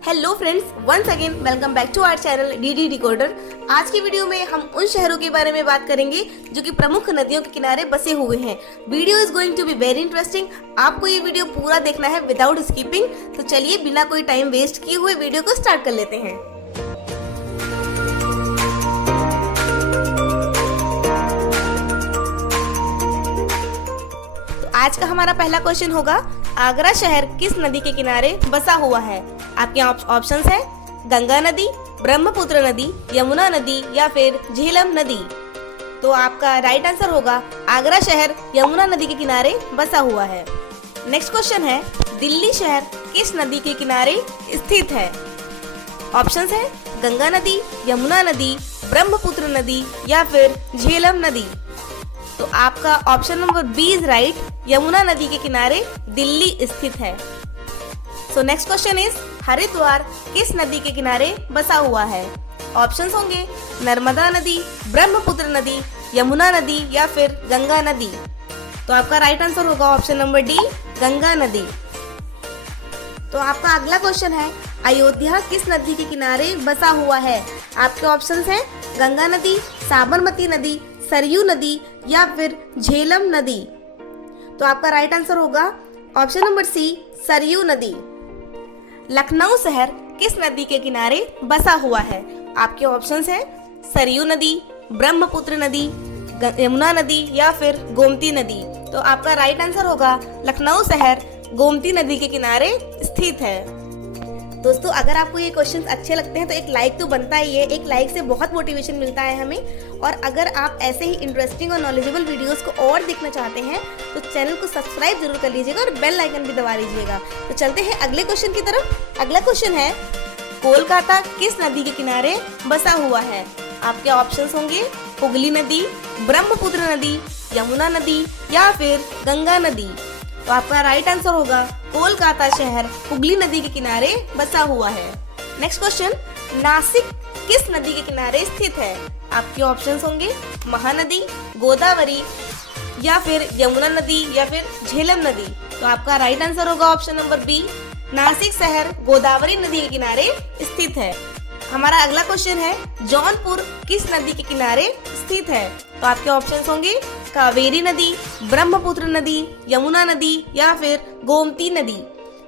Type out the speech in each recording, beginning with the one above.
Hello friends, once again welcome back to our channel DD decoder. आज की video में हम उन शहरों के बारे में बात करेंगे जो कि प्रमुख नदियों के किनारे बसे हुए हैं। Video is going to be very interesting. आपको ये वीडियो पूरा देखना है विदाउट स्किपिंग। तो चलिए बिना कोई टाइम वेस्ट किए हुए वीडियो को स्टार्ट कर लेते हैं। तो आज का हमारा पहला क्वेश्चन होगा, आगरा शहर किस नदी के किनारे बसा हुआ है? आपके ऑप्शंस है गंगा नदी, ब्रह्मपुत्र नदी, यमुना नदी या फिर झेलम नदी। तो आपका राइट आंसर होगा आगरा शहर यमुना नदी के किनारे बसा हुआ है। नेक्स्ट क्वेश्चन है, दिल्ली शहर किस नदी के किनारे स्थित है? ऑप्शंस है गंगा नदी, यमुना नदी, ब्रह्मपुत्र नदी या फिर झेलम नदी। तो आपका option number B is right, Yamuna नदी के किनारे दिल्ली स्थित है। So next question is, Haridwar किस नदी के किनारे बसा हुआ है? ऑप्शंस होंगे नर्मदा नदी, ब्रह्मपुत्र नदी, यमुना नदी या फिर गंगा नदी। तो आपका राइट आंसर होगा ऑप्शन नंबर डी, गंगा नदी। तो आपका अगला क्वेश्चन है, अयोध्या किस नदी के किनारे बसा हुआ है? आपके ऑप्शंस हैं गंगा नदी, साबरमती नदी, सरयू नदी या फिर झेलम नदी। तो आपका राइट आंसर होगा ऑप्शन नंबर सी, सरयू नदी। लखनऊ शहर किस नदी के किनारे बसा हुआ है? आपके ऑप्शंस हैं सरयू नदी, ब्रह्मपुत्र नदी, यमुना नदी या फिर गोमती नदी। तो आपका राइट आंसर होगा लखनऊ शहर गोमती नदी के किनारे स्थित है। दोस्तों, अगर आपको ये क्वेश्चंस अच्छे लगते हैं तो एक लाइक तो बनता ही है। एक लाइक से बहुत मोटिवेशन मिलता है हमें। और अगर आप ऐसे ही इंटरेस्टिंग और नॉलेजेबल वीडियोस को और देखना चाहते हैं तो चैनल को सब्सक्राइब जरूर कर लीजिएगा और बेल आइकन भी दबा लीजिएगा। तो चलते हैं अगले क्वेश्चन की तरफ। अगला क्वेश्चन है, कोलकाता किस नदी के किनारे बसा हुआ है? आपके ऑप्शंस होंगे हुगली नदी, ब्रह्मपुत्र नदी, यमुना नदी या फिर गंगा नदी। तो आपका राइट आंसर होगा कोलकाता शहर हुगली नदी के किनारे बसा हुआ है। नेक्स्ट क्वेश्चन, नासिक किस नदी के किनारे स्थित है? आपके ऑप्शंस होंगे महानदी, गोदावरी या फिर यमुना नदी या फिर झेलम नदी। तो आपका राइट आंसर होगा ऑप्शन नंबर बी, नासिक शहर गोदावरी नदी के किनारे स्थित है। हमारा अगला क्वेश्चन है, जौनपुर किस नदी के किनारे स्थित है? तो आपके ऑप्शंस होंगे कावेरी नदी, ब्रह्मपुत्र नदी, यमुना नदी या फिर गोमती नदी।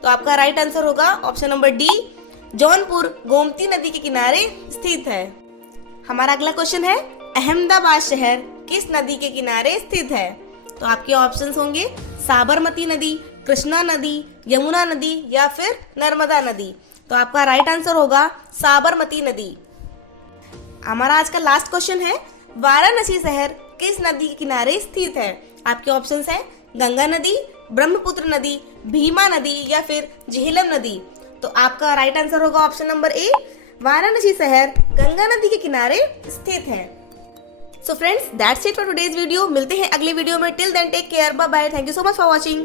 तो आपका राइट आंसर होगा option number D, Jaunpur Gomti नदी के किनारे स्थित है। हमारा अगला क्वेश्चन है, अहमदाबाद शहर किस नदी के किनारे स्थित है? तो आपके ऑप्शंस होंगे साबरमती नदी, कृष्णा नदी, यमुना नदी या फिर नर्मदा नदी। तो आपका राइट आंसर होगा साबरमती नदी। हमारा आज का लास्ट क्वेश्चन है, वाराणसी शहर किस नदी के किनारे स्थित है? आपके ऑप्शंस हैं गंगा नदी, ब्रह्मपुत्र नदी, भीमा नदी या फिर झेलम नदी। तो आपका राइट आंसर होगा ऑप्शन नंबर ए, वाराणसी शहर गंगा नदी के किनारे स्थित है। So friends, that's it for today's video. मिलते हैं अगले वीडियो में। Till then take care, bye bye, thank you so much for watching.